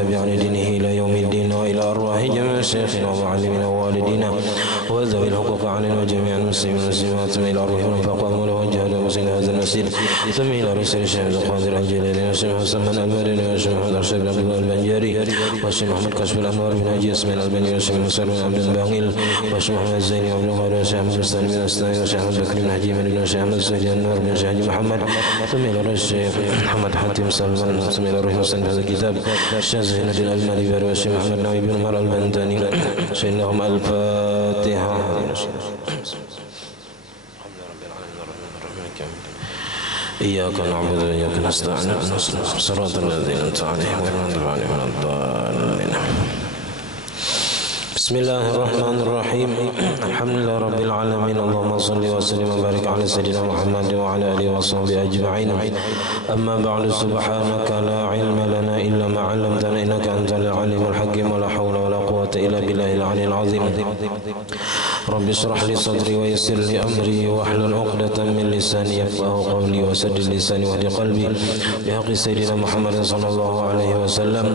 تبعنا دينه إلى يوم الدين وإلى أرواح جميع شيخنا ومعلمنا ووالدينا وذوي الحقوق علينا وجميع المسلمين والمسلمات إلى أرواحهم فقاموا له وجهد وسيل هذا المسجد ثم إلى رسول الشيخ القادر الجليل وشيخ حسن المدني وشيخ محمد أرشد بن عبد الله البنجاري وشيخ محمد كشف الأنوار بن حجي اسماعيل البنجاري وشيخ مسار بن عبد الباغيل وشيخ محمد الزيني وعبد الغفار وشيخ محمد الثاني بن الأسناني وشيخ محمد بكر بن حجي بن وشيخ محمد الزهدي النور بن شيخ محمد ثم إلى الشيخ محمد حاتم سلمان ثم إلى روح حسن هذا الكتاب الشيخ زين الدين المالي وشيخ محمد نووي بن عمر البنتاني شيخ لهم الفاتحة. إياك نعبد وإياك نستعين صراط الذين أنعمت عليهم غير المغضوب عليهم ولا الضالين. بسم الله الرحمن الرحيم الحمد لله رب العالمين اللهم صل وسلم وبارك على سيدنا محمد وعلى آله وصحبه أجمعين. أما بعد سبحانك لا علم لنا إلا ما علمتنا إنك أنت العليم الحكيم ولا حول ولا قوة إلا بالله العلي العظيم. رب اشرح لي صدري ويسر لي أمري واحلل عقدة من لساني يفقهوا قولي وسدد لساني واهد قلبي بحق سيدنا محمد صلى الله عليه وسلم.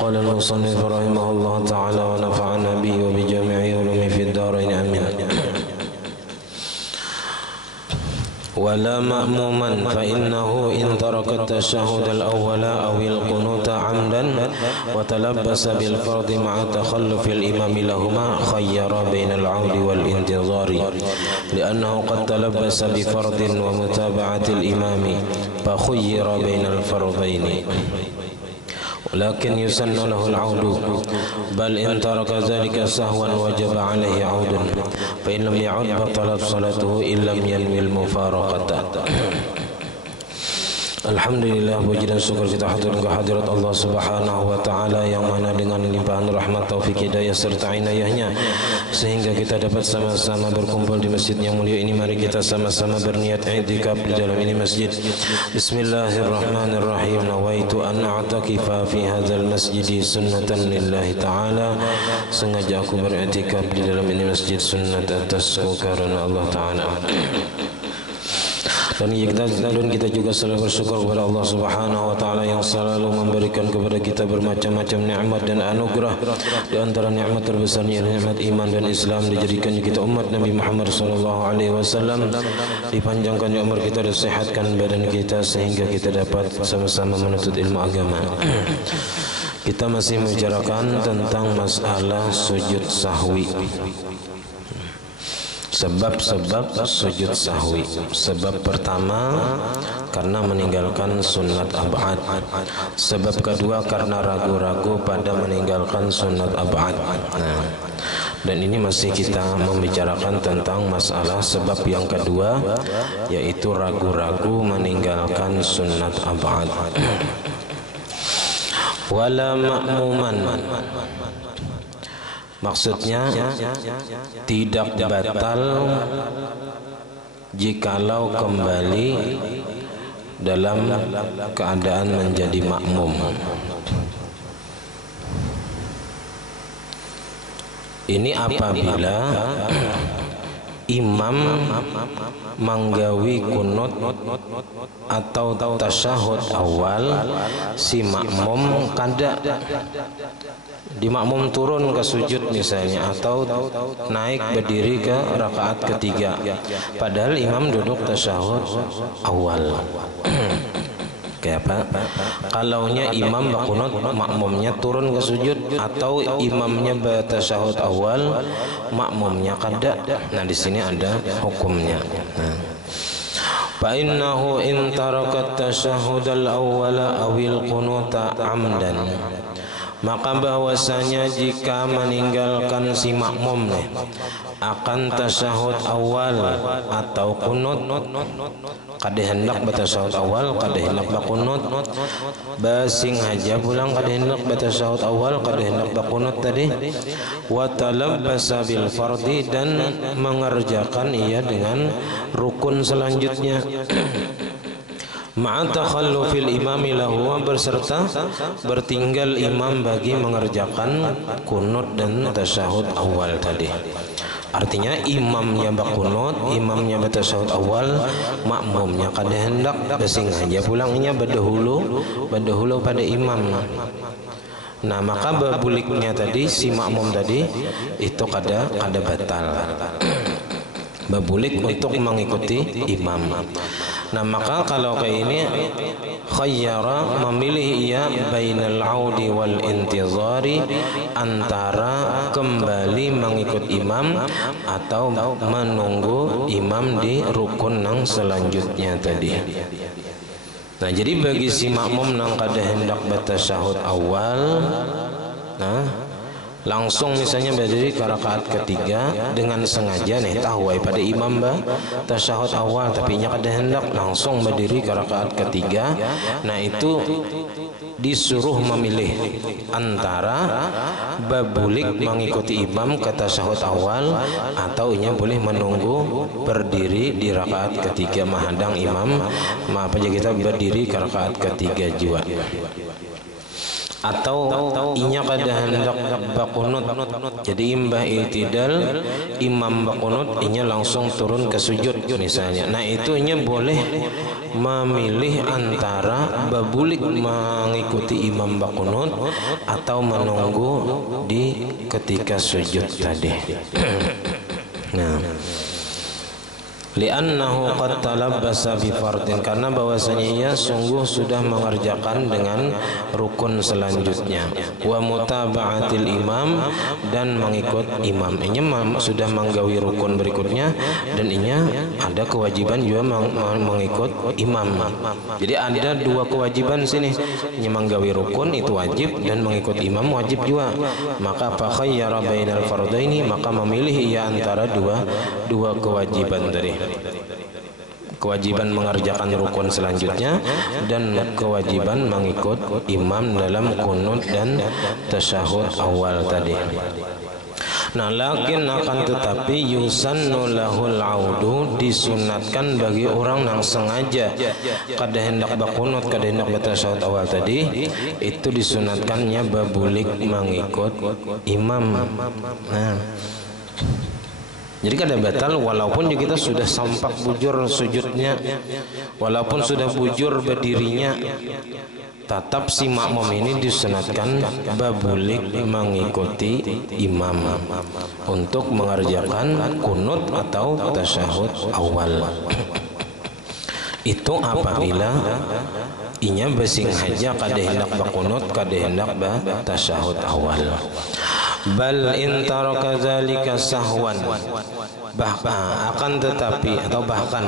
قال المصنف رحمه الله تعالى ونفعنا به وبجميع علومه في الدارين آمين. ولا مأموما فإنه إن ترك التشهد الأول أو القنوت عمدا وتلبس بالفرض مع تخلف الإمام لهما خير بين العود والانتظار لأنه قد تلبس بفرض ومتابعة الإمام فخير بين الفرضين ولكن يسن له العود بل إن ترك ذلك سهوا وجب عليه عود فإن لم يعد بطلت صلاته إن لم ينوي المفارقة. Alhamdulillah, puji dan syukur kita haturkan kehadirat Allah Subhanahu wa taala yang mana dengan limpahan rahmat, taufik, hidayah serta inayahnya sehingga kita dapat sama-sama berkumpul di masjid yang mulia ini. Mari kita sama-sama berniat i'tikaf di dalam ini masjid. Bismillahirrahmanirrahim. Nawaitu an a'takifa fi hadzal masjid sunnatan lillahi taala. Sengaja aku beriktikaf di dalam ini masjid sunnat atas karena Allah taala. Dan kita juga selalu bersyukur kepada Allah Subhanahu wa taala yang selalu memberikan kepada kita bermacam-macam nikmat dan anugerah. Di antara nikmat terbesarnya nikmat iman dan Islam, dijadikannya kita umat Nabi Muhammad sallallahu alaihi wasallam, dipanjangkannya umur kita, disehatkan badan kita sehingga kita dapat sama-sama menuntut ilmu agama. Kita masih membicarakan tentang masalah sujud sahwi. Sebab-sebab sujud sahwi. Sebab pertama karena meninggalkan sunat ab'ad. Sebab kedua karena ragu-ragu pada meninggalkan sunat ab'ad. Nah, dan ini masih kita membicarakan tentang masalah sebab yang kedua, yaitu ragu-ragu meninggalkan sunat ab'ad. Wala ma'muman, maksudnya tidak batal jikalau kembali dalam keadaan menjadi makmum. Ini apabila imam manggawi kunut atau tasyahud awal, si makmum kada, di makmum turun ke sujud misalnya atau naik berdiri ke rakaat ketiga padahal imam duduk tasyahud awal. Kayak apa? Kalaunya imam berkunut, makmumnya turun ke sujud, atau imamnya bertasyahud awal, makmumnya kada. Nah, di sini ada hukumnya. Fa innahu in taraka at-tasyahhud al-awwal aw al-qunuta 'amdan, maka bahwasanya jika meninggalkan si makmum akan tasyahud awal atau kunut, kada hendak bertasyahud awal, kada hendak berkunut, basing aja pulang kada hendak bertasyahud awal, kada hendak berkunut tadi, wa talabbasa bil fardi, dan mengerjakan ia dengan rukun selanjutnya. Ma'a takhallufil imami lahu, berserta bertinggal imam bagi mengerjakan kunut dan tasyahud awal tadi. Artinya imamnya berkunut, imamnya bertasyahud awal, makmumnya kada hendak, bersengaja pulangnya berdahulu pada imam. Nah maka babuliknya tadi si makmum tadi itu kada batal. Babulik untuk mengikuti imam. Nah maka kalau kayak ini khayyara, memilih ia bainal audi wal intizari, antara kembali mengikut imam atau menunggu imam di rukun yang selanjutnya tadi. Nah jadi bagi si makmum nang kada hendak bertasyahud awal, nah langsung misalnya berdiri ke rakaat ketiga dengan sengaja nih tahu pada imam tasyahud awal tapi nya kada hendak langsung berdiri ke rakaat ketiga. Nah itu disuruh memilih antara babulik mengikuti imam ke tasyahud awal atau nya boleh menunggu berdiri di rakaat ketiga menghadang imam, apa aja kita berdiri ke rakaat ketiga juga. Atau inya kada hendak bakunut, jadi imbah i'tidal imam bakunut inya langsung turun ke sujud misalnya. Nah itu inya boleh memilih antara babulik mengikuti imam bakunut atau menunggu di ketika sujud tadi. Nah li'annahu qad talabbasa bi fardin, karena bahwasanya ia sungguh sudah mengerjakan dengan rukun selanjutnya, wa mutaba'atil imam, dan mengikut imam. Inya sudah menggawi rukun berikutnya dan inya ada kewajiban juga mengikut imam. Jadi ada dua kewajiban sini, inya menggawi rukun itu wajib dan mengikut imam wajib juga. Maka fa khayyara bainal fardaini, maka memilih ia antara dua kewajiban tadi, kewajiban mengerjakan rukun selanjutnya dan kewajiban mengikut imam dalam kunut dan tasyahud awal tadi. Nah lakin akan tetapi yusannu lahul audu, disunatkan bagi orang yang sengaja kada hendak bakunut, kada hendak bertasyahud awal tadi, itu disunatkannya babulik mengikut imam. Nah jadi kada batal walaupun kita sudah sampak bujur sujudnya, walaupun sudah bujur berdirinya, tetap si makmum ini disunatkan babulik mengikuti imam untuk mengerjakan kunut atau tasyahud awal. Itu apabila inya bersengaja kada hendak bakunut, kada hendak tasyahud awal. Bal in taraka zalika sahwan, bahkan akan tetapi atau bahkan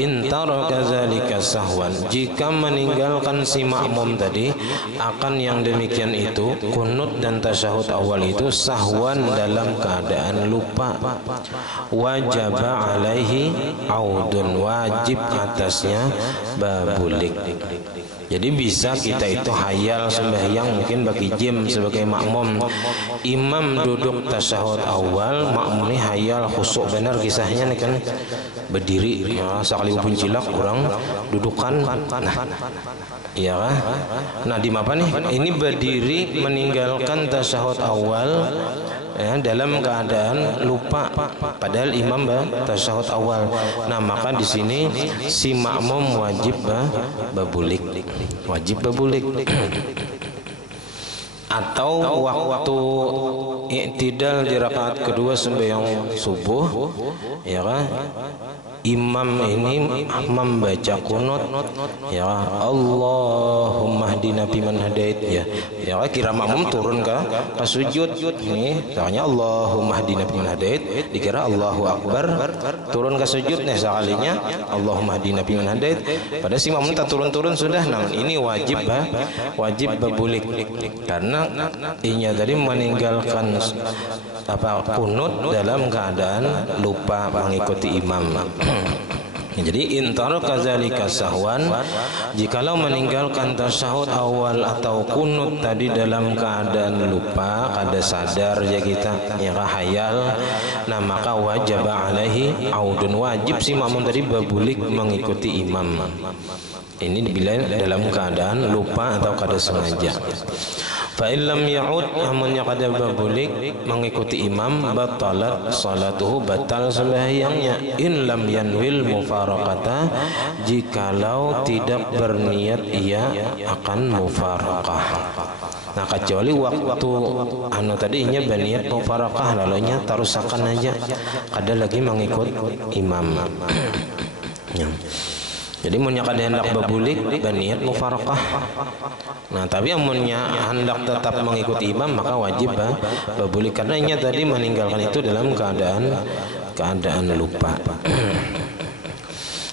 in taraka zalika sahwan, jika meninggalkan si makmum tadi akan yang demikian itu kunut dan tasyahud awal itu sahwan dalam keadaan lupa, wajaba alaihi audun, wajib atasnya babulik. Jadi bisa kita itu hayal sembahyang mungkin bagi jim sebagai makmum, imam duduk tasyahud awal, makmum ini hayal khusuk benar kisahnya nih kan, berdiri sekali pun cilak kurang dudukan. Iya kan? Nah di apa nih? Ini berdiri meninggalkan tasyahud awal ya, dalam keadaan lupa, padahal imam tasyahud awal. Nah maka di sini si makmum wajib babulik, wajib babulik. Atau waktu i'tidal di rakaat kedua sembahyang subuh, ya kan? Imam ini membaca kunut, ya Allahumma hdina biman hadait, ya kira makmum turun ke sujud nih, tanya Allahumma hdina biman hadait, dikira Allahu akbar turun ke sujud nih sekalinya Allahumma hdina biman hadait, pada si makmum tak turun sudah. Nah ini wajib babulik karena inya tadi meninggalkan kunut dalam keadaan lupa mengikuti imam. Jadi intar kazalika sahwan, jikalau meninggalkan tasyahud awal atau kunut tadi dalam keadaan lupa, kada sadar ya kita, ya khayal, nah maka wajib alaihi audun, wajib si makmum tadi babulik mengikuti imam. Ini bila dalam keadaan lupa atau kada sengaja. Fa illam ya'ud, amunnya kada babulik mengikuti imam, batalat salatuhu, batal sembahyangnya. In lam yanwil mufaraqata, jikalau tidak berniat ia akan mufaraqah. Nah kecuali waktu anu tadinya berniat mufarakah lalu nya tarusakan aja kada lagi mengikut imam. Ya. Jadi munnya kada hendak babulik berniat mufarakah. Nah tapi amunnya hendak tetap mengikuti imam maka wajib babulik karena nya tadi meninggalkan itu dalam keadaan lupa.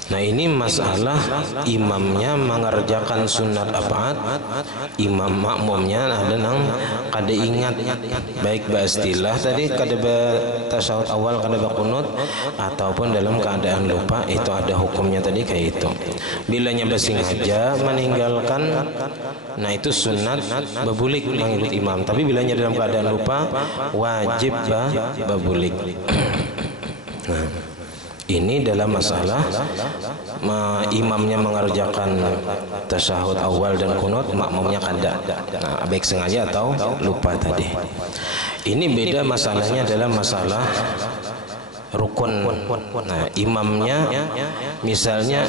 Nah ini masalah imamnya mengerjakan sunat apaat, imam makmumnya ada nang kada ingat baik istilah tadi kada tasyahud awal kada kunut ataupun dalam keadaan lupa, itu ada hukumnya tadi kayak itu. Bilanya bersengaja meninggalkan, nah itu sunat babulik mengikut imam. Tapi bilanya dalam keadaan lupa wajib babulik. Nah, ini dalam masalah imamnya mengerjakan tasyahud awal dan kunut, makmumnya kada. Nah, baik sengaja atau lupa tadi. Ini beda masalahnya dalam masalah rukun. Nah, imamnya misalnya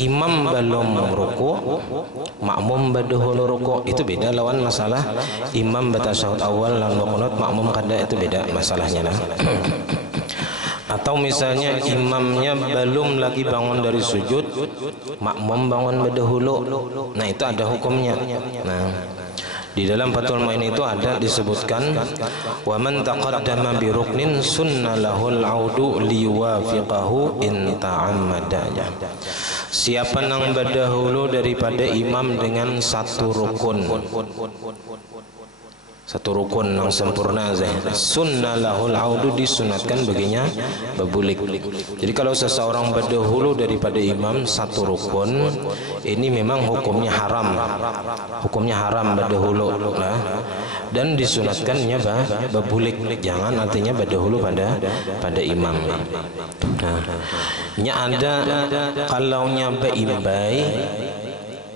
imam belum ruku, makmum badahulu ruku, itu beda lawan masalah imam batasyahud awal lan kunut, makmum kada, itu beda masalahnya lah. Atau misalnya imamnya belum lagi bangun dari sujud, makmum bangun berdahulu, nah itu ada hukumnya. Nah di dalam Fathul Mu'in itu ada disebutkan wa man taqaddama bi ruknin sunna lahul audu liwafiqahu in ta'ammadanya. Siapa yang berdahulu daripada imam dengan satu rukun, satu rukun yang sempurna, sunnah lahul audu, disunatkan baginya babulik. Jadi kalau seseorang berdahulu daripada imam satu rukun, ini memang hukumnya haram, berdahulu nah, dan disunatkannya babulik, jangan artinya berdahulu pada imam. Nah, nya ada kalaunya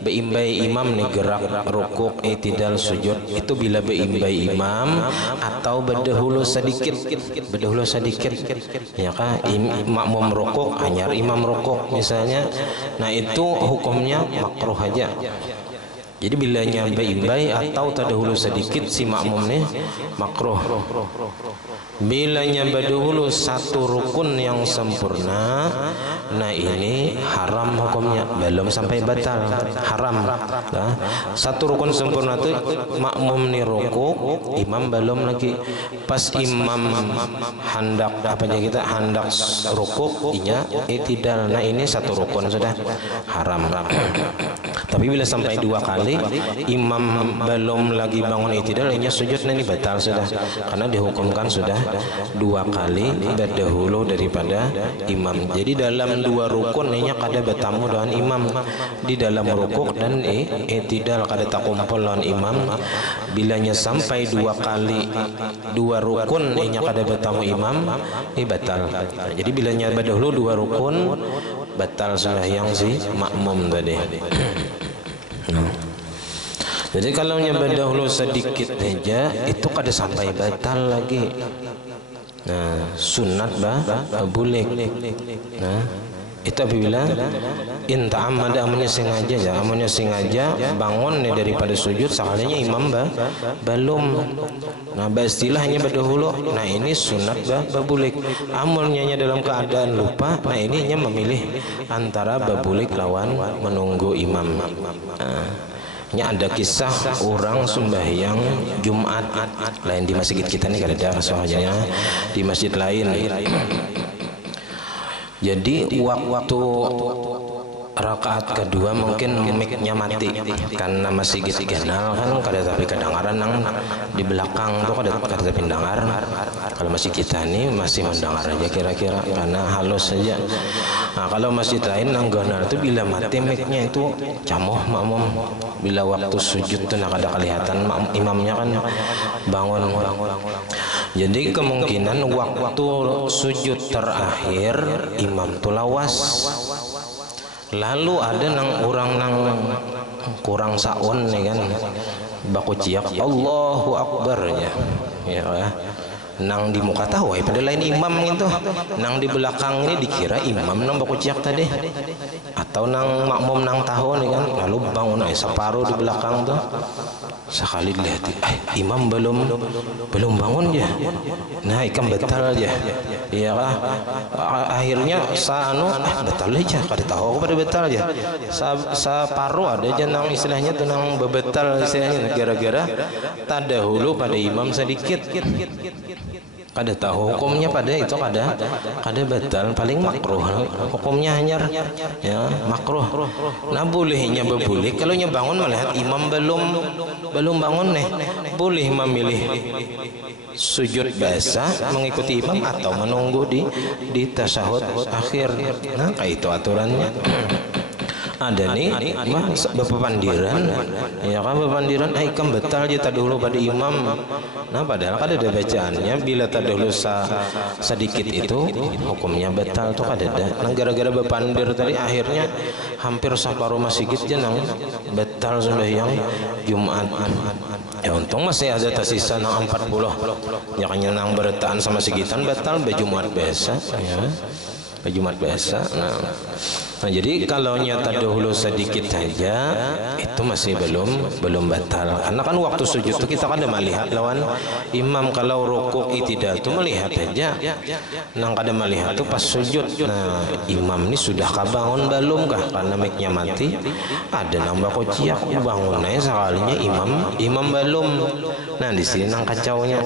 beimbai imam nih gerak rukuk i'tidal sujud, itu bila beimbai imam atau berdahulu sedikit ya kan, makmum rukuk hanyar imam rukuk misalnya, nah itu hukumnya makruh aja. Jadi bilanya beimbai atau terdahulu sedikit si makmum nih makruh. Bilanya berdahulu satu rukun yang sempurna, nah ini haram hukumnya, belum sampai batal, haram. Nah, satu rukun sempurna itu makmum nih rukuk, imam belum lagi. Pas imam hendak hendak rukuk, inya i'tidal, nah ini satu rukun sudah haram. Tapi bila sampai dua kali imam belum lagi bangun i'tidal, inya sujud, nah ini batal sudah, karena dihukumkan sudah dua kali berdahulu daripada imam. Jadi dalam dua rukun inya kada bertamu dengan imam, di dalam rukuk dan i'tidal kada takumpul dengan imam. Bilanya sampai dua kali dua rukun inya kada bertamu imam, ini batal. Jadi bilanya berdahulu dua rukun, batal sembahyang si makmum tadi. Jadi kalau berdahulu sedikit aja itu kada sampai batal lagi. Nah, sunat babulik. Nah, itu apabila in ta'ammada, amunnya sengaja bangun nih daripada sujud sekalinya imam belum. Nah, istilahnya berdahulu. Nah, ini sunat babulik. Amunnya dalam keadaan lupa, nah ininya memilih antara babulik lawan menunggu imam. Nah, ini ada kisah orang sembahyang Jumat lain di masjid kita nih, kada ada soalnya di masjid lain. Jadi waktu rakaat kedua mungkin mic-nya mati karena masih ganal kan, kada tapi kedengaran nang di belakang tuh kada tapi dengar. Kalau masih kita nih masih mendengar aja kira-kira karena halus saja. Nah, kalau masjid lain nang ganal itu bila mati mic-nya itu camuh makmum. Bila waktu sujud tuh nak ada kelihatan imamnya kan bangun. Jadi kemungkinan waktu sujud terakhir imam tuh lawas. Lalu ada orang nang kurang saun nih kan, baku ciak Allahu Akbar ya. nang di muka tahu pada lain imam gitu, nang di belakang ini dikira imam nang bakuciak tadi, atau nang makmum nang tahu nih kan, lalu bangun separuh di belakang tuh, sekali lihat imam belum bangun ya, nah ikam betal aja, iya kah, akhirnya betal aja, kada tahu pada betal aja, separuh ada aja nang istilahnya tuh nang bebetal istilahnya, gara-gara tadahulu pada imam sedikit. Kada tahu hukumnya pada itu kada batal, paling makruh hukumnya hanya ya makruh. Nah bolehnya bebulik kalau bangun melihat imam belum bangun nih, boleh memilih sujud biasa mengikuti imam atau menunggu di tasyahud akhir. Nah kayak itu aturannya. Ada nih bepandiran ya kan, bepandiran ikam betal aja tak dulu pada imam. Nah padahal ada bacaannya bila tak dulu sedikit itu hukumnya betal tuh ada. Nah gara-gara bepandir tadi akhirnya hampir separuh masjid jenang betal sembahyang Jumat. Ya untung masih ada tersisa nang 40 ya kan, nang bertahan sama segitan betal Jumat biasa ya, Jumat biasa. Nah jadi kalau nyata dahulu sedikit saja itu masih belum batal, karena kan waktu sujud itu kita kan melihat lawan imam. Kalau rukuk tidak itu melihat aja, nang kada melihat itu pas sujud. Nah imam ini sudah bangun belum kah, karena mic-nya mati, ada nang bakuciak bangun aja sekalinya imam belum. Nah di sini nang kacaunya.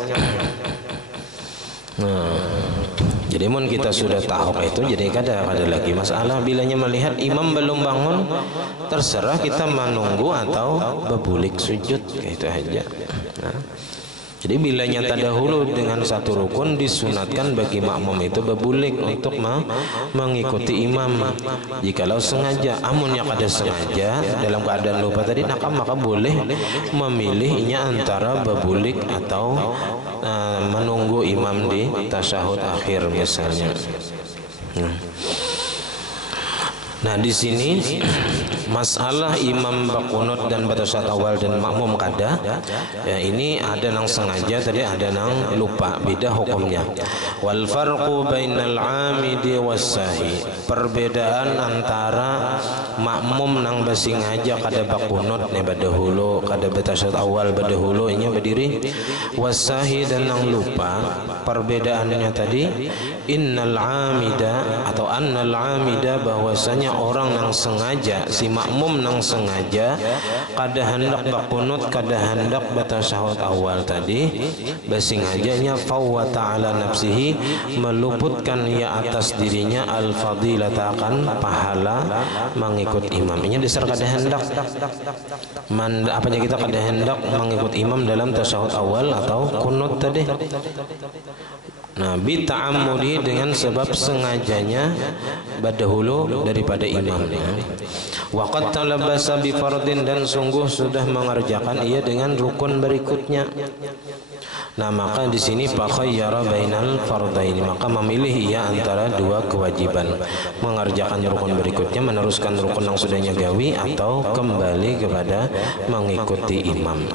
Jadi mun kita sudah tahu itu, jadi kada lagi masalah. Bilanya melihat imam belum bangun, terserah kita menunggu atau bebulik sujud, kayak itu aja. Nah, jadi bilanya tadahulu dengan satu rukun disunatkan bagi makmum itu bebulik untuk mengikuti imam. Jikalau sengaja, amunnya kada sengaja dalam keadaan lupa tadi, maka boleh memilihnya antara bebulik atau menunggu imam di tasyahud akhir misalnya. Nah di sini masalah imam bakunut dan batasat awal dan makmum kada ya, ini ada nang sengaja tadi, ada nang lupa, beda hukumnya. Wal farqu bainal amidi wassahi, perbedaan antara makmum nang basengaja kada bakunut ne badahulu, kada batasat awal badahulu nya berdiri, wassahi dan nang lupa. Perbedaannya tadi innal amida atau annal amida, bahwasanya orang yang sengaja, si makmum yang sengaja kada hendak bakunut, kada hendak batasahud awal tadi, basingajanya fawwata ala nafsihi, meluputkan ia atas dirinya al fadilata, akan pahala mengikut imam. Ini dasar kada hendak apanya kita kada hendak mengikut imam dalam tasahud awal atau kunut tadi. Nah, bita'ammudi dengan sebab sengajanya badahulu daripada imamnya. Waqad talabasa bi fardin, dan sungguh sudah mengerjakan ia dengan rukun berikutnya. Nah, maka di sini fakhayyara bainal fardaini, maka memilih ia antara dua kewajiban, mengerjakan rukun berikutnya, meneruskan rukun yang sudahnya gawi, atau kembali kepada mengikuti imam.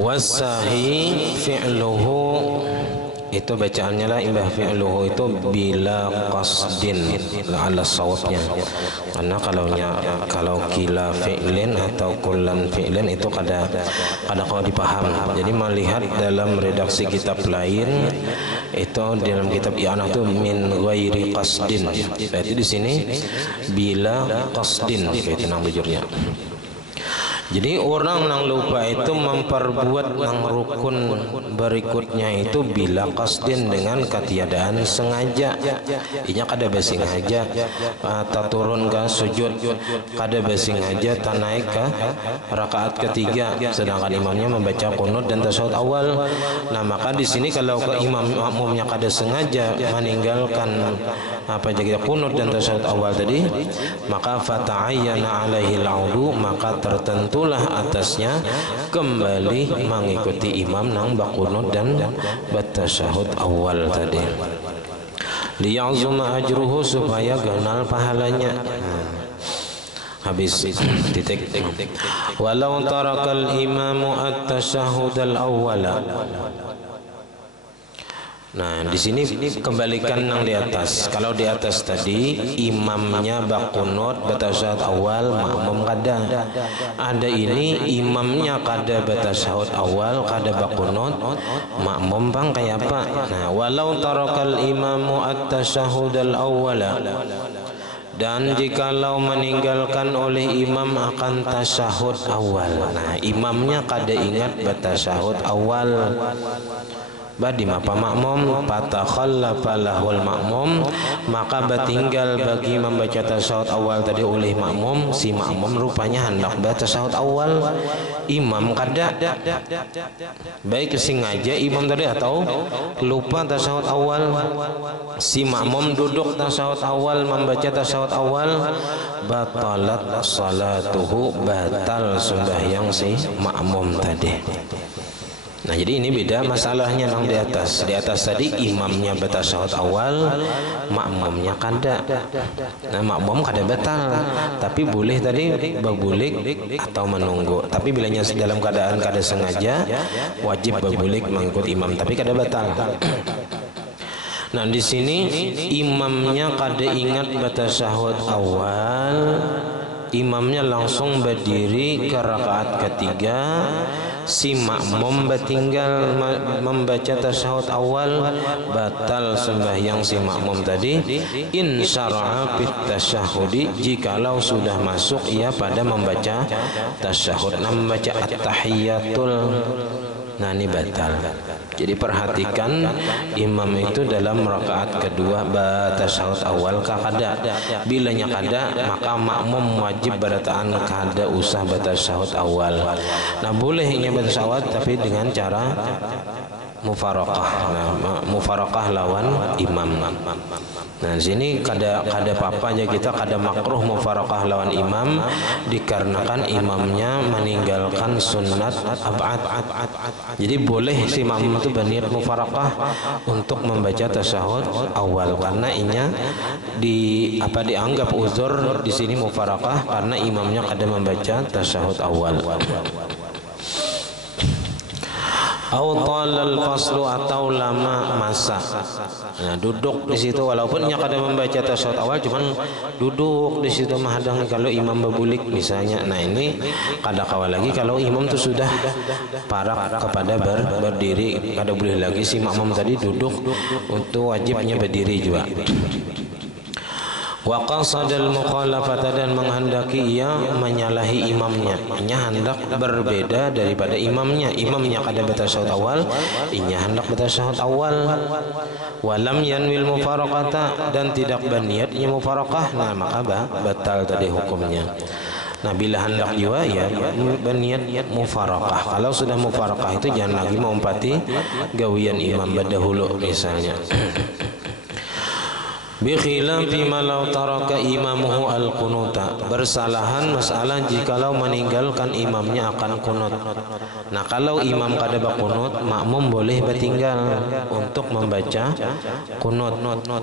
Wasahi fi'luhu, itu bacaannya lah imbah fi'luhu itu bila qasdin ala sawabnya, karena kalau kila fi'lin atau kullan fi'lin itu kada kalau dipaham. Jadi melihat dalam redaksi kitab lain itu, dalam kitab I'anah itu min ghairi qasdin, berarti di sini bila qasdin, itu nang bujurnya. Jadi orang yang lupa itu memperbuat nang rukun berikutnya itu bila qasdin, dengan ketiadaan sengaja. Inya kada basengaja ta turun ke sujud, kada basengaja ta naik ke rakaat ketiga sedangkan imamnya membaca qunut dan tasyahud awal. Nah, maka di sini kalau ke imam makmumnya kada sengaja meninggalkan jadi qunut dan tasyahud awal tadi, maka fata'ayyana alaihi al-'udu, maka tertentulah atasnya kembali mengikuti imam nang bakunut dan batasyahud awal tadi. Liya'zuma ajruhu, supaya ganal pahalanya. Habis titik. Walau tarakal imamu at-tasyahud al-awwala, Nah, di sini kembalikan yang di atas. Kalau di atas tadi imamnya bakunut batasyahud awal, makmum kada. Ada ini imamnya kada batasyahud awal, kada bakunut, makmum bang kayak apa? Nah, walau tarakal imamu at-tasyahud al-awwala, dan jikalau meninggalkan oleh imam akan tasyahud awal. Nah, imamnya kada ingat batasyahud awal. Badi mapa makmum fatakhallafa lahul makmum, maka batinggal bagi membaca tasyahud awal tadi oleh makmum. Si makmum rupanya hendak baca tasyahud awal, imam kada, baik sengaja imam tadi atau lupa tasyahud awal. Si makmum duduk tasyahud awal, membaca tasyahud awal, batalat salatuhu, batal sembahyang si makmum tadi. Nah, jadi ini beda masalahnya nang di atas. Di atas tadi imamnya batasyahud awal, makmumnya kada. Nah, makmum kada batal, tapi boleh tadi berbulik atau menunggu. Tapi bilanya dalam keadaan kada sengaja, wajib berbulik mengikut imam, tapi kada batal. Nah, di sini imamnya kada ingat batasyahud awal, imamnya langsung berdiri ke rakaat ketiga. Si makmum bertinggal membaca tasyahud awal, batal sembahyang si makmum tadi. In syara'a fit tasyahudi, jikalau sudah masuk ia pada membaca tasyahud, membaca at-tahiyatul. Nah, ini batal. Jadi perhatikan imam itu dalam rakaat kedua batasyahud awal kada. Bilanya kada, maka makmum wajib berataan kada usah batasyahud awal. Nah, bolehnya batasyahud awal tapi dengan cara mufaraqah. Nah, mufaraqah lawan imam. Nah, sini kada apa-apa aja kita kada makruh mufaraqah lawan imam, dikarenakan imamnya meninggalkan sunat ab'ad. Jadi boleh si makmum itu berniat mufaraqah untuk membaca tasyahud awal, karena inya dianggap uzur di sini mufaraqah karena imamnya kada membaca tasyahud awal. Au talal faslu, atau lama masa. Nah, duduk di situ walaupun nya kada membaca tasyahud awal, cuman duduk di situ menghadang kalau imam berbulik misalnya. Nah, ini kada kawal lagi kalau imam itu sudah parak kepada berdiri, kada boleh lagi si makmum tadi duduk, untuk wajibnya berdiri juga. Wa qasadal mukhalafata, dan menghendaki ia menyalahi imamnya. Ia hendak berbeda daripada imamnya. Imamnya kada batasyahud awal, ia hendak batasyahud awal. Walam yanwil mufaraqata, dan tidak berniat ia mufaraqah. Nah, maka batal tadi hukumnya. Nah, bila hendak jiwa ya berniat mufaraqah. Kalau sudah mufaraqah itu jangan lagi mengumpati gawian imam berdahulu misalnya. Bi khilafi ma law taraka imamuhu al-qunuta, bersalahan masalah jikalau meninggalkan imamnya akan kunut. Nah, kalau imam kada bakunut, makmum boleh bertinggal untuk membaca kunut.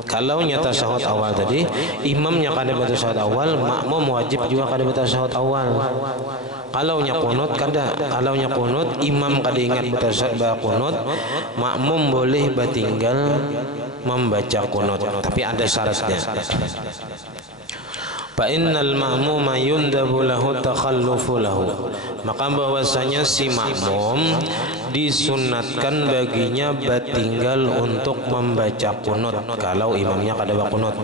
Kalau nyata tasyahud awal tadi imamnya kada baca tasyahud awal, makmum wajib juga kada baca tasyahud awal. Kalau nya kunut kada, kalau nya kunut imam kada ingat baca kunut, makmum boleh bertinggal membaca kunut, tapi ada syaratnya. Fa innal ma'muma yundabu lahu takhallufu lahu, maka bahwasanya si makmum disunatkan baginya bertinggal untuk membaca kunut kalau imamnya kada bakunut.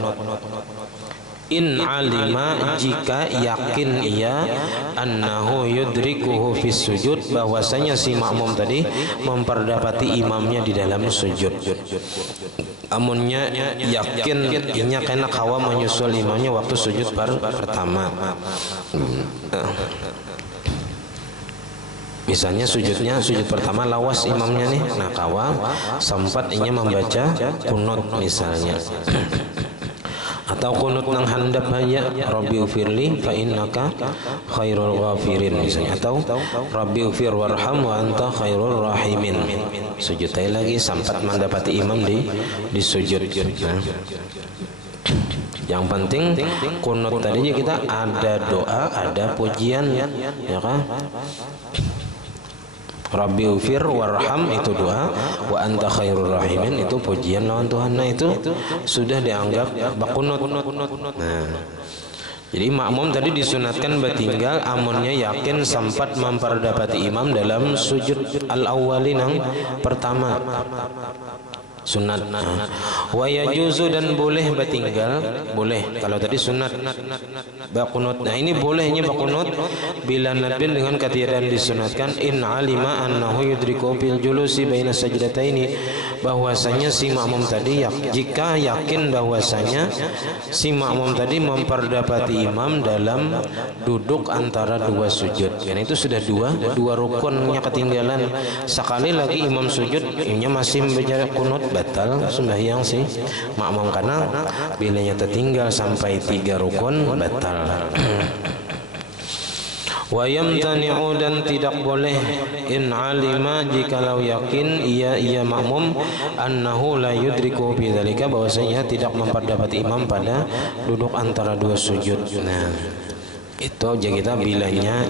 In alima, jika yakin ia annahu yudrikuhu fis sujud, bahwasanya si makmum tadi memperdapati imamnya di dalam sujud. Amunnya yakin inya kena kawa menyusul imamnya waktu sujud pertama. Misalnya sujud pertama lawas imamnya nih, nah kawa sempat inya membaca kunut misalnya. Atau kunut nang handap hanya Rabbi ufirli fa innaka khairul ghafirin misalnya, atau Rabbi ufir warham wa anta khairul rahimin. Sujud lagi sempat mendapati imam di sujud. Nah, yang penting kunut tadinya kita ada doa, ada pujian, ya kan? Rabbi ufir warham itu doa, wa anta khairur rahimin itu pujian lawan Tuhan. Nah itu sudah dianggap bakunut. Nah, jadi makmum tadi disunatkan bertinggal amunnya yakin sempat memperdapati imam dalam sujud al-awwalin yang pertama. Sunat. Wa yajuzu dan boleh bertinggal, boleh. Kalau tadi sunat bakunut. Nah ini bolehnya bakunut bila nadbin dengan ketiadaan disunatkan in alima annahu yudriku bil julusi baina sajdataini, bahwasanya si makmum tadi jika yakin bahwasanya si makmum tadi memperdapati imam dalam duduk antara dua sujud. Dan itu sudah dua rukunnya ketinggalan. Sekali lagi imam sujud, imamnya masih membaca kunut, batal sembahyang si makmum karena bilanya tertinggal sampai 3 rukun batal. Wa yamtani'u dan tidak boleh in alima jikalau yakin ia makmum annahu la yudriku bidzalika, bahwasanya tidak memperdapati imam pada duduk antara dua sujud. Nah itu aja kita bilanya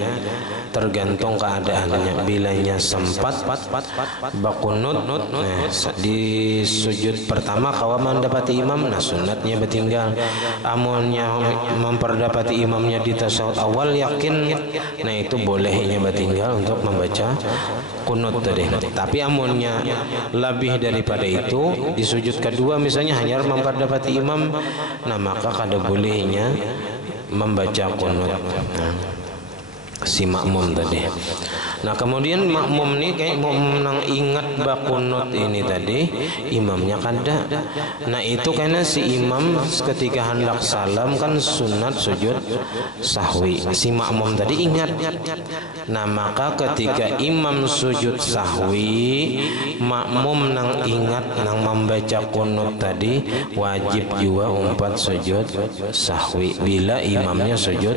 tergantung keadaannya. Bilanya sempat bakunut, nah, di sujud pertama kawa mendapati imam, nah sunatnya bertinggal. Amunnya memperdapati imamnya di tasyahud awal yakin, nah itu bolehnya bertinggal untuk membaca kunut tadi. Tapi amunnya lebih daripada itu, di sujud kedua misalnya hanya memperdapati imam, nah maka kada bolehnya membaca kunut. Nah, si makmum tadi. Nah kemudian makmum nih kayak mau menang ingat bakunut ini tadi, imamnya kada. Nah itu karena si imam ketika hendak salam kan sunat sujud sahwi. Si makmum tadi ingat. Nah maka ketika imam sujud sahwi, makmum nang ingat nang membaca kunut tadi, wajib juga umpat sujud sahwi bila imamnya sujud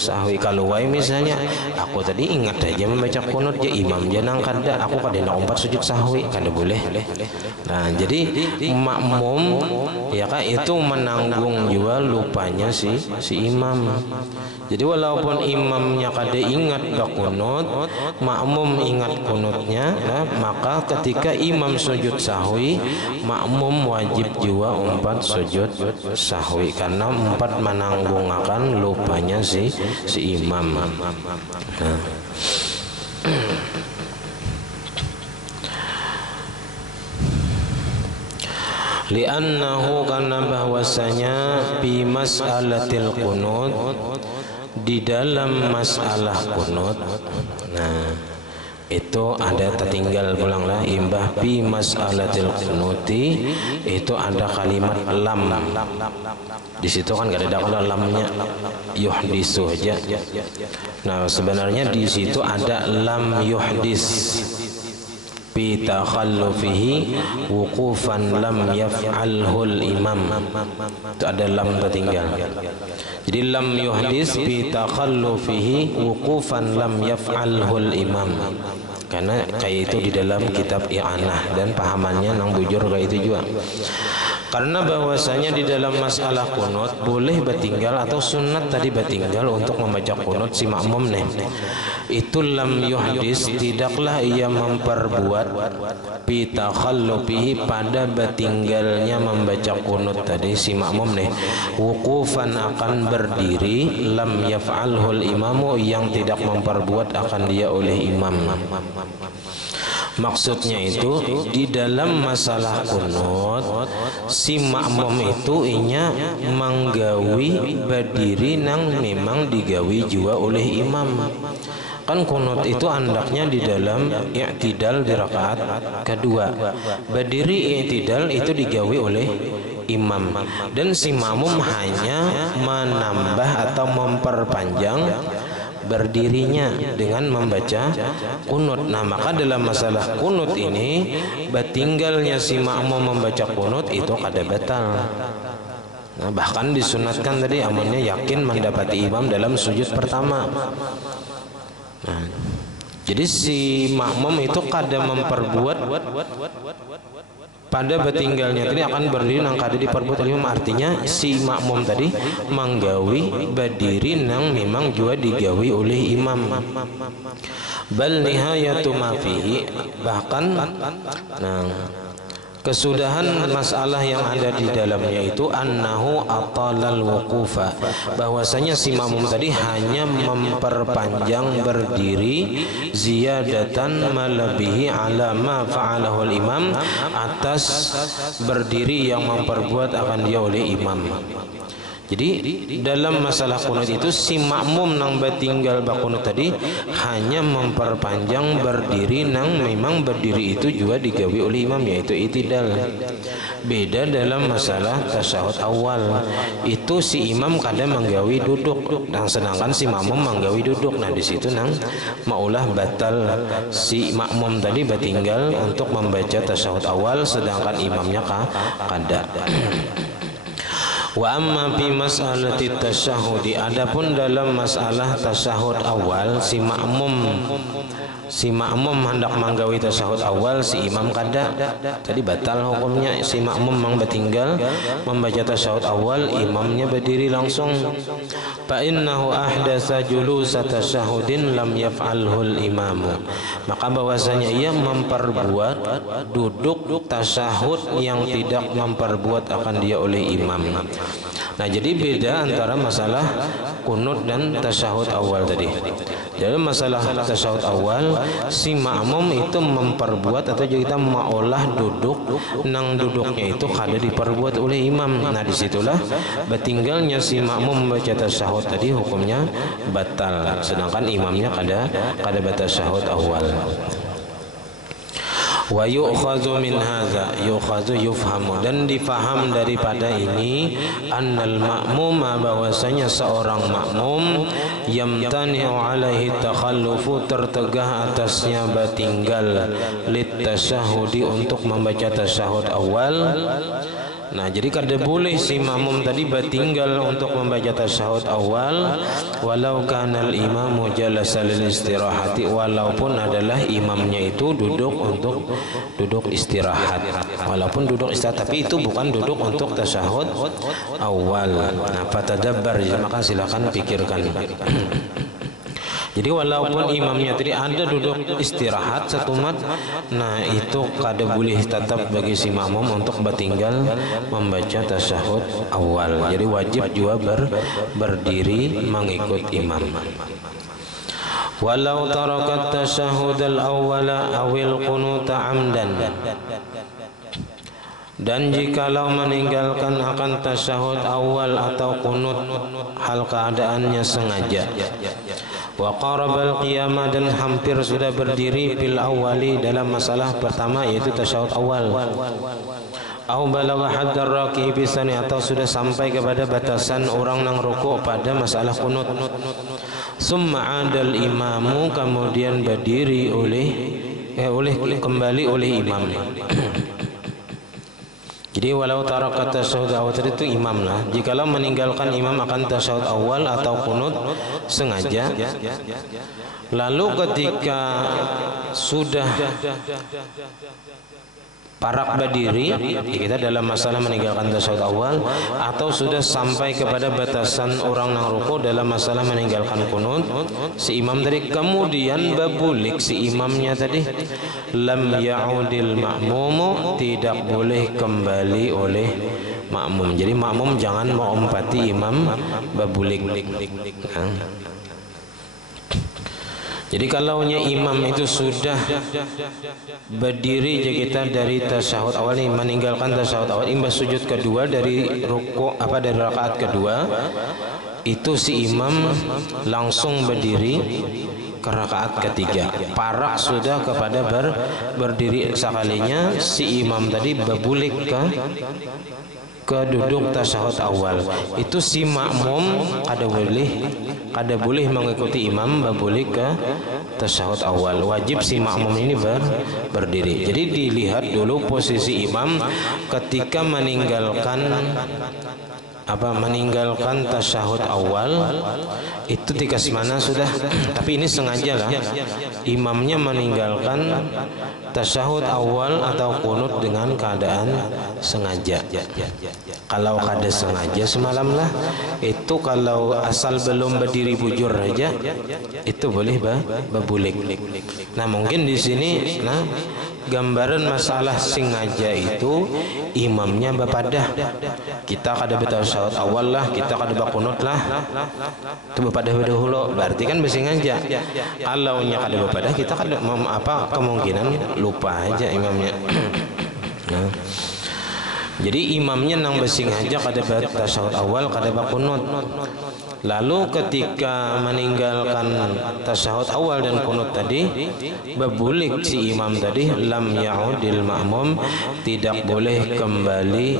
sahwi. Kalau wae misalnya aku tadi ingat aja membaca kunut ya imam janang kada, aku kada nak umpat sujud sahwi, kada boleh. Nah jadi makmum ya kan itu menanggung juga lupanya si imam. Jadi walaupun imamnya kada ingat bakunut, makmum ingat kunutnya, nah, maka ketika imam sujud sahwi, makmum wajib juga umpat sujud sahwi karena umpat menanggungakan lupanya si imam. Nah. Li'annahu karena bahwasanya bi mas'alatil qunut, di dalam masalah kunut, nah itu ada tertinggal pulanglah imbah bi mas'alatil qunuti, itu ada kalimat lam. Di situ kan gak ada kalau lamnya yuhdisu aja. Nah sebenarnya di situ ada lam yuhdis bi takhallufihi wuqufan lam yaf'alhul imam. Itu ada lam tertinggal. Jadi lam yuhdis bi takhallufihi wuqufan lam yaf'alhul imam. Karena kayak itu di dalam kitab I'anah dan pahamannya nang bujur kayak itu juga. Karena bahwasanya di dalam masalah kunut boleh bertinggal atau sunat tadi bertinggal untuk membaca kunut si makmum nih. Itu lam yuhdis, tidaklah ia memperbuat bi takhallufihi pada bertinggalnya membaca kunut tadi si makmum nih. Wuqufan akan berdiri, lam yaf'alhul imamu yang tidak memperbuat akan dia oleh imam. Maksudnya itu di dalam masalah kunut si makmum itu inya menggawi berdiri nang memang digawi juga oleh imam. Kan kunut itu andaknya di dalam i'tidal di rakaat kedua. Berdiri i'tidal itu digawi oleh imam dan si makmum hanya menambah atau memperpanjang berdirinya dengan membaca kunut. Nah maka dalam masalah kunut ini bertinggalnya si makmum membaca kunut itu kada batal. Nah bahkan disunatkan tadi amunnya yakin mendapati imam dalam sujud pertama. Nah, jadi si makmum itu kada memperbuat pada bertinggalnya tadi akan berdiri nang kada diperbuat oleh imam. Artinya si makmum tadi menggawi berdiri nang memang juga digawi oleh imam. Bal nihayatu ma fihi, bahkan kesudahan masalah yang ada di dalamnya itu annahu atalal wuqufa, bahwasanya si makmum tadi hanya memperpanjang berdiri ziyadatan melebihi ala ma fa'alahu al-imam, atas berdiri yang memperbuat akan dia oleh imam. Jadi dalam masalah kunut itu si makmum nang batinggal bakunut tadi hanya memperpanjang berdiri nang memang berdiri itu juga digawi oleh imam, yaitu itidal. Beda dalam masalah tasyahud awal, itu si imam kadang menggawi duduk, dan sedangkan si makmum menggawi duduk. Nah di situ nang maulah batal si makmum tadi batinggal untuk membaca tasyahud awal, sedangkan imamnya kada. Wa amma fi mas'alati tasyahudi, adapun dalam masalah tasyahud awal si makmum hendak manggawi tasyahud awal, si imam kada, jadi batal hukumnya. Si makmum mang batinggal membaca tasyahud awal, imamnya berdiri langsung. Fa innahu ahdatsa julusa tasyahudin lam yaf'alhul imamu, maka bahwasanya ia memperbuat duduk tasyahud yang tidak memperbuat akan dia oleh imam. Nah jadi beda antara masalah kunut dan tasyahud awal tadi. Dalam masalah tasyahud awal si makmum itu memperbuat atau kita maulah duduk nang duduknya itu kada diperbuat oleh imam. Nah disitulah batinggalnya si makmum membaca tasyahud tadi hukumnya batal, sedangkan imamnya kada batal tasyahud awal. Wa yu'khadhu min hadza, yu'khadhu yufhamu, dan difaham daripada ini annal ma'muma, bahwasanya seorang makmum yamtani'u alaihi takhallufu, tertegah atasnya batinggal lit tasyahudi, untuk membaca tasyahud awal. Nah jadi kada boleh si makmum tadi batinggal untuk membaca tasyahud awal walau kanal imamu jalasa lil istirahati, walaupun adalah imamnya itu duduk untuk duduk istirahat, walaupun duduk istirahat, tapi itu bukan duduk untuk tasyahud awal. Nah fatadabbar, maka silakan pikirkan. Jadi walaupun imamnya tadi ada duduk istirahat setumat, nah itu kada boleh tetap bagi si makmum untuk batinggal membaca tasyahud awal. Jadi wajib juga berdiri mengikut imam. Walau tarakat tasyahud al-awwala awil qunuta amdan, dan jikalau meninggalkan akan tasyahud awal atau kunut hal keadaannya sengaja, wa qarabal qiyamah, dan hampir sudah berdiri fil awali dalam masalah pertama yaitu tasyahud awal, au balagha haddar raki bisani, atau sudah sampai kepada batasan orang nang rukuk pada masalah kunut, summa adal imamu, kemudian berdiri kembali oleh imam. Jadi walau tarakat tasyahud awal itu imam lah. Jikalau meninggalkan imam akan tasyahud awal atau kunut sengaja, lalu ketika sudah parak berdiri, kita dalam masalah meninggalkan tasyahud awal, atau sudah sampai kepada batasan orang nang ruku dalam masalah meninggalkan kunut, si imam tadi kemudian babulik si imamnya tadi, lam ya'udil ma'mumu, tidak boleh kembali oleh makmum. Jadi makmum jangan mengompati imam babulik. Jadi kalaunya imam itu sudah berdiri kita dari tasyahud awal ini, meninggalkan tasyahud awal, imbas sujud kedua dari ruku dari rakaat kedua, itu si imam langsung berdiri ke rakaat ketiga. Parak sudah kepada berdiri sekalinya, si imam tadi berbulik ke duduk tasyahud awal, itu si makmum kada boleh mengikuti imam berbulik ke tasyahud awal. Wajib si makmum ini berdiri. Jadi dilihat dulu posisi imam ketika meninggalkan meninggalkan tasyahud awal itu tikas mana sudah, tapi ini sengaja lah imamnya meninggalkan tasyahud awal atau kunut dengan keadaan sengaja. Kalau kada sengaja semalam lah itu, kalau asal belum berdiri bujur aja itu boleh bebulik. Nah mungkin di sini gambaran masalah sengaja itu imamnya bapadah, kita kada bertasyahud awal lah, kita kada berkunut lah, itu bapadah dahulu, berarti kan bersengaja. Kalau nya kada bapadah, kita kada kemungkinan lupa aja imamnya. Nah, jadi imamnya nang bersengaja kada bertasyahud awal, kada berkunut. Lalu ketika meninggalkan tasyahud awal dan kunut tadi, bebulik si imam tadi, lam ya'udil ma'mum, tidak boleh kembali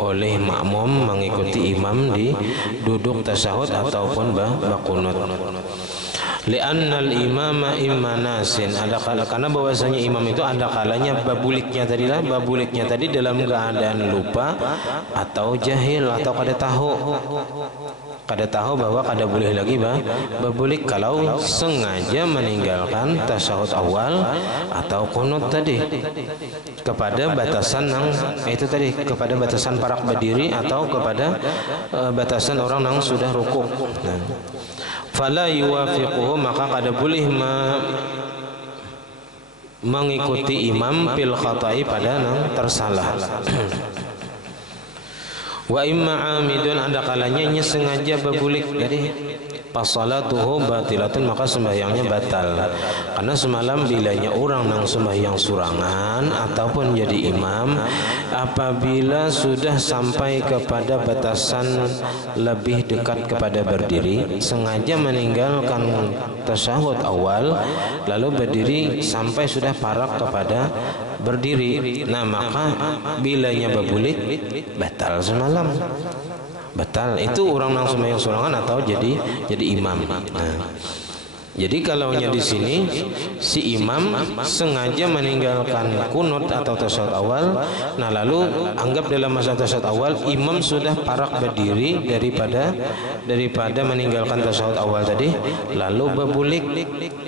oleh makmum mengikuti imam di duduk tasyahud ataupun berkunut. Li'annal imama imma nasin, karena bahwasanya imam itu ada kalanya babuliknya tadi dalam keadaan lupa atau jahil atau kada tahu bahwa kada boleh lagi babulik kalau sengaja meninggalkan tasyahud awal atau kunut tadi kepada batasan itu tadi, kepada batasan parak berdiri atau kepada batasan orang yang sudah rukuk. Fala yuwafiquhu, maka kada boleh mengikuti imam fil khata'i pada tersalah. Wa imma amidun, ada kalanya sengaja berbulik, jadi fasalatuhu batilatun, maka sembahyangnya batal. Karena semalam bilanya orang nang sembahyang surangan ataupun jadi imam, apabila sudah sampai kepada batasan lebih dekat kepada berdiri, sengaja meninggalkan tasyahud awal lalu berdiri sampai sudah parak kepada berdiri, nah maka bilanya berbulik batal semalam, batal. Itu orang nang sembahyang surangan atau jadi imam. Jadi kalau di sini si imam sengaja meninggalkan kunut atau tasyahud awal, nah lalu anggap dalam masa tasyahud awal imam sudah parak berdiri daripada meninggalkan tasyahud awal tadi, lalu berbulik.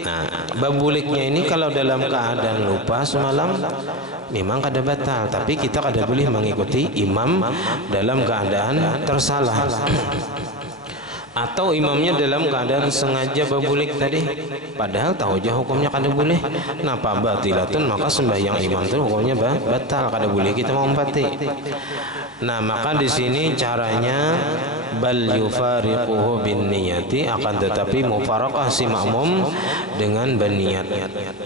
Nah, berbuliknya ini kalau dalam keadaan lupa semalam memang kada batal, tapi kita kada boleh mengikuti imam dalam keadaan tersalah. Atau imamnya dalam keadaan sengaja berbulik tadi, padahal tahu aja hukumnya kada boleh. Napa batilatun, maka sembahyang imam itu hukumnya batal, kada boleh kita mengumpati. Nah maka di sini caranya bal yufariquhu bin niyati, akan tetapi mufaraqah si makmum dengan berniat.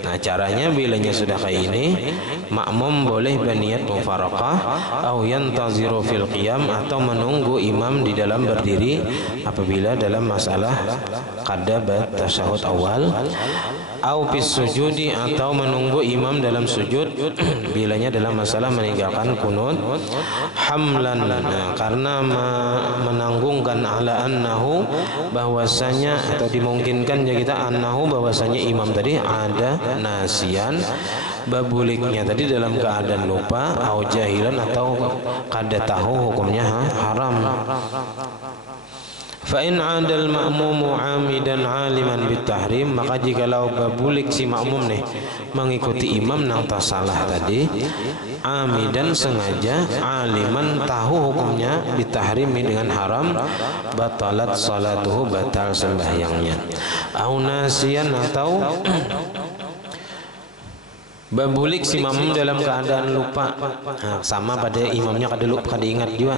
Nah caranya bilanya sudah kayak ini, makmum boleh berniat mufaraqah au yantaziru fil qiyam, atau menunggu imam di dalam berdiri apabila dalam masalah kada tasyahud awal, au bis sujudi, atau menunggu imam dalam sujud bilanya dalam masalah meninggalkan kunut, hamlan, karena menanggungkan ala annahu, bahwasanya atau dimungkinkan ya kita annahu, bahwasanya imam tadi ada nasian, babuliknya tadi dalam keadaan lupa, au jahilan, atau kada tahu hukumnya haram. Fa in 'adal ma'mumu 'amidan 'aliman bitahrim, maka jikalau babulik si makmum nih mengikuti imam nang tasalah tadi, 'amidan sengaja, 'aliman tahu hukumnya, bitahrimi dengan haram, batalat salatuhu, batal sembahyangnya. Au nasiyan, atau babulik si makmum dalam keadaan lupa, sama pada imamnya kada lupa, kada ingat juga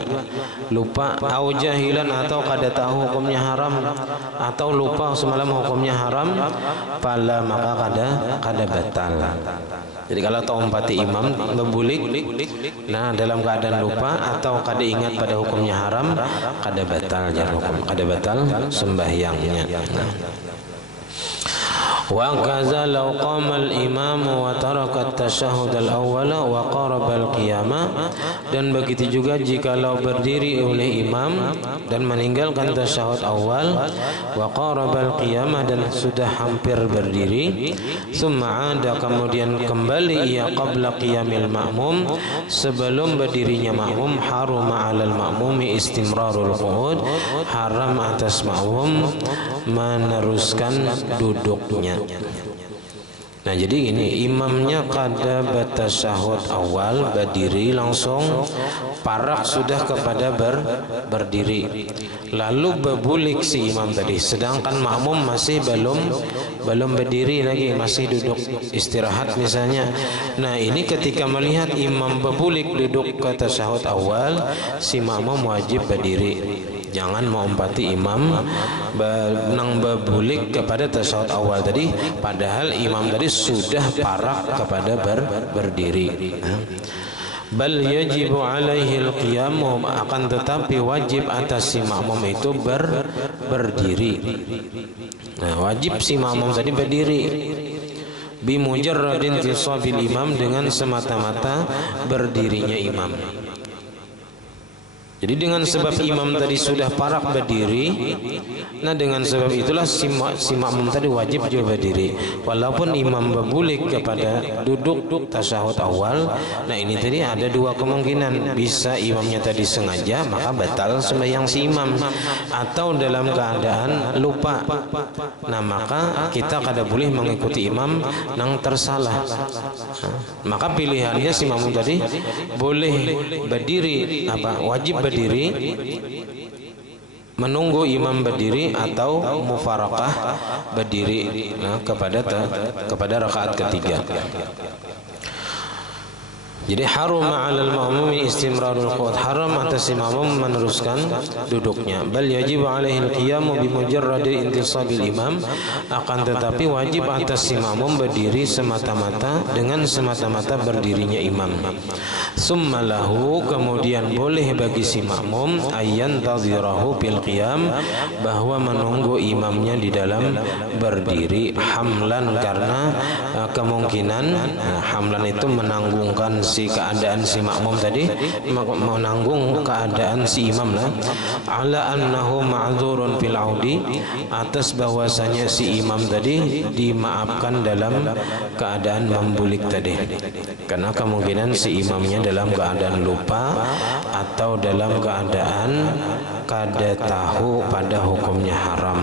lupa, au jahilan, atau kada tahu hukumnya haram, atau lupa semalam hukumnya haram, pala maka kada batal. Jadi kalau tahu empati imam babulik, nah dalam keadaan lupa atau kada ingat pada hukumnya haram, kada batal ya hukum, kada batal sembahyangnya. Wa kaza law qama al-imam wa taraka at-tashahhud al-awwal wa qaraba al-qiyamah, dan begitu juga jikalau berdiri oleh imam dan meninggalkan tasyahud awal, wa qaraba al-qiyamah, dan sudah hampir berdiri, summa ada, kemudian kembali ia qabla qiyamil ma'mum, sebelum berdirinya makmum, haruma 'alal ma'mumi istimrarul qu'ud, haram atas makmum meneruskan duduknya. Nah jadi gini, imamnya kada batasyahud awal berdiri langsung, parak sudah kepada berdiri, lalu berbulik si imam tadi, sedangkan makmum masih belum berdiri lagi, masih duduk istirahat misalnya. Nah ini ketika melihat imam berbulik duduk ke tasyahud awal, si makmum wajib berdiri. Jangan mengumpati imam nang berbulik kepada tasyahud awal tadi, padahal imam tadi sudah parak kepada berdiri. Bal yajibu alaihi al-qiyam, akan tetapi wajib atas si makmum itu berdiri. Nah, wajib si makmum tadi berdiri. Bi mujarradin tisabil imam, dengan semata-mata berdirinya imam. Jadi dengan sebab imam tadi sudah parak berdiri, nah dengan sebab itulah si makmum tadi wajib juga berdiri. Walaupun imam berbulik kepada duduk tasyahud awal, nah ini tadi ada dua kemungkinan. Bisa imamnya tadi sengaja, maka batal sembahyang si imam, atau dalam keadaan lupa. Nah maka kita kada boleh mengikuti imam nang tersalah. Maka pilihannya si makmum tadi boleh berdiri, wajib berdiri menunggu imam berdiri, atau mufarakah berdiri kepada rakaat ketiga. Jadi haram 'alal ma'mumi istimrarul qu'ud, haram atas imam meneruskan duduknya. Bal yajibu 'alaihi al-qiyamu bi mujarradi intisabil imam, akan tetapi wajib atas imam berdiri semata-mata dengan semata-mata berdirinya imam. Summa lahu, kemudian boleh bagi si makmum ayyan tadhirahu bil qiyam, bahwa menunggu imamnya di dalam berdiri, hamlan, karena kemungkinan hamlan itu menanggungkan si keadaan si makmum tadi, menanggung keadaan si imam lah, ala annahu ma'dzurun fil audi, atas bahwasanya si imam tadi dimaafkan dalam keadaan membulik tadi, karena kemungkinan si imamnya dalam keadaan lupa atau dalam keadaan kada tahu pada hukumnya haram.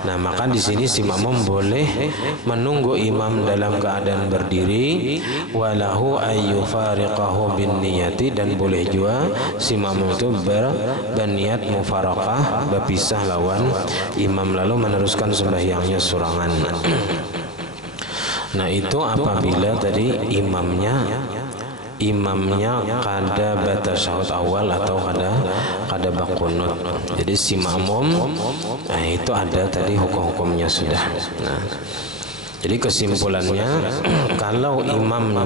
Nah maka di sini si makmum boleh menunggu imam dalam keadaan berdiri, walahu ayyufariqahu bin niyati, dan boleh juga si makmum itu berniat mufarakah, berpisah lawan imam, lalu meneruskan sembahyangnya surangan. Nah itu apabila tadi imamnya kada batasyahud awal atau kada baqunut. Jadi si makmum, nah itu ada tadi hukum-hukumnya sudah. Nah, jadi kesimpulannya kalau imam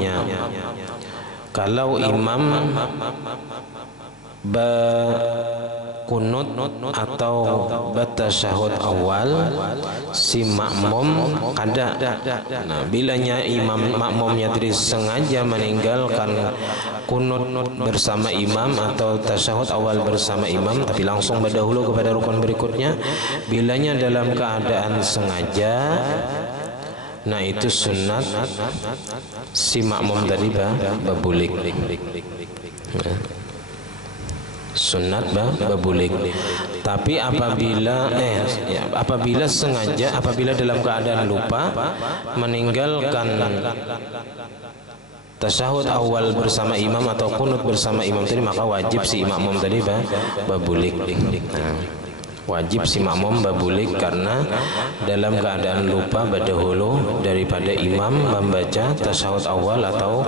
kunut atau batasyahud awal, si makmum kada. Nah, bilanya makmumnya tadi sengaja meninggalkan kunut bersama imam atau tasyahud awal bersama imam, tapi langsung berdahulu kepada rukun berikutnya, bilanya dalam keadaan sengaja, nah itu sunat si makmum tadi berbulik. Nah, sunat berbulik. Tapi apabila sengaja, apabila dalam keadaan lupa meninggalkan tasyahud awal bersama imam atau kunut bersama imam tadi, maka wajib si makmum tadi berbulik. Wajib si makmum berbulik karena dalam keadaan lupa berdahulu daripada imam membaca tasyahud awal atau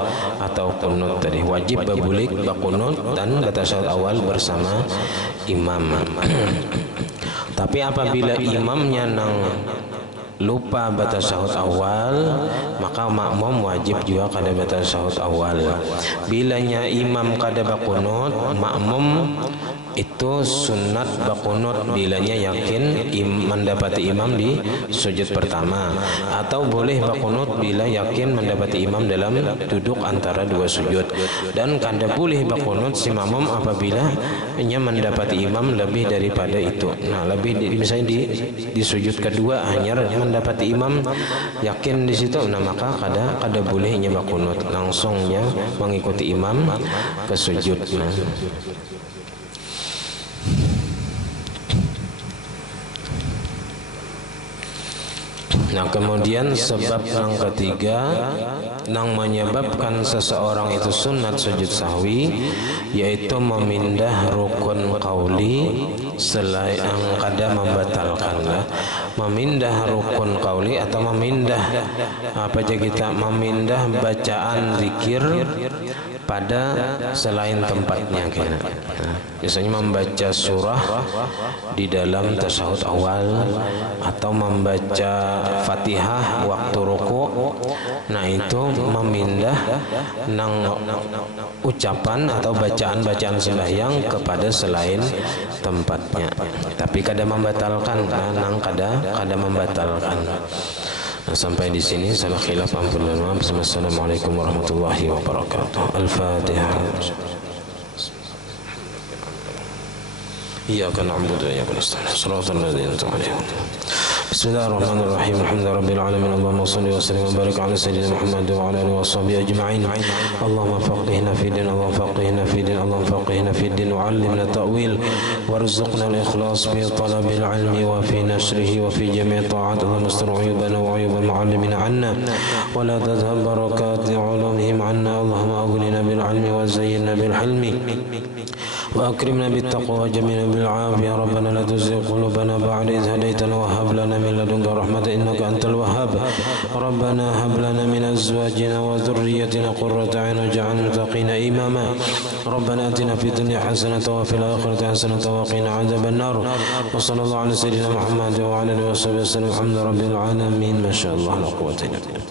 kunut tadi, wajib berbulik, berkunut dan tasyahud awal bersama imam. Tapi apabila imamnya nang lupa batasyahud awal, maka makmum wajib juga kada batasyahud awal. Bilanya imam kada berkunut, makmum itu sunat baqunut bilanya yakin mendapati imam di sujud pertama, atau boleh baqunut bila yakin mendapati imam dalam duduk antara dua sujud, dan kada boleh baqunut si makmum apabila hanya mendapati imam lebih daripada itu. Nah, lebih misalnya di sujud kedua hanya mendapati imam yakin di situ, nah maka kada bolehnya baqunut, langsungnya mengikuti imam ke sujud. Nah, kemudian sebab yang ketiga yang menyebabkan seseorang itu sunat sujud sahwi, yaitu memindah rukun qauli selain yang kada membatalkanlah. Memindah rukun qauli atau memindah apa aja kita, memindah bacaan zikir pada selain tempatnya kena. Misalnya membaca surah di dalam tasyahud awal atau membaca Fatihah waktu ruku'. Nah, itu memindah ucapan atau bacaan-bacaan sembahyang kepada selain tempatnya. Tapi kada membatalkan, kada membatalkan. Nah, sampai di sini salah khilaf, ampun dan maaf. Assalamualaikum warahmatullahi wabarakatuh. Al-Fatihah. Iyyaka na'budu wa iyyaka nasta'in. Shiratal ladzina an'amta 'alaihim. Bismillahirrahmanirrahim. Alhamdulillahirabbil alamin. Allahumma shalli wa sallim wa barik ala sayyidina Muhammad wa ala alihi washabihi ajma'in. Allahumma faqihna fid din, Allahumma faqihna fid din, Allahumma faqihna fid din wa 'allimna ta'wil warzuqna al-ikhlas fi talabil 'ilmi wa fi nashrihi wa fi jami' ta'at. Allahumma astur 'uyubana wa 'uyub al-mu'allimina 'anna wa la tadhhab barakati 'ulumihim 'anna. Allahumma aghnina bil 'ilmi wa zayyinna bil hilmi وأكرمنا بالتقوى وجميلنا بالعافية. ربنا لا تزغ قلوبنا بعد إذ هديتنا وهب لنا من لدنك رحمة إنك أنت الوهاب. ربنا هب لنا من أزواجنا وذريتنا قرة أعين واجعلنا للمتقين إماما. ربنا آتنا في الدنيا حسنة وفي الآخرة حسنة وقنا عذاب النار. وصلى الله على سيدنا محمد وعلى آله وصحبه وسلم. الحمد لله رب العالمين. ما شاء الله لا قوة إلا بالله.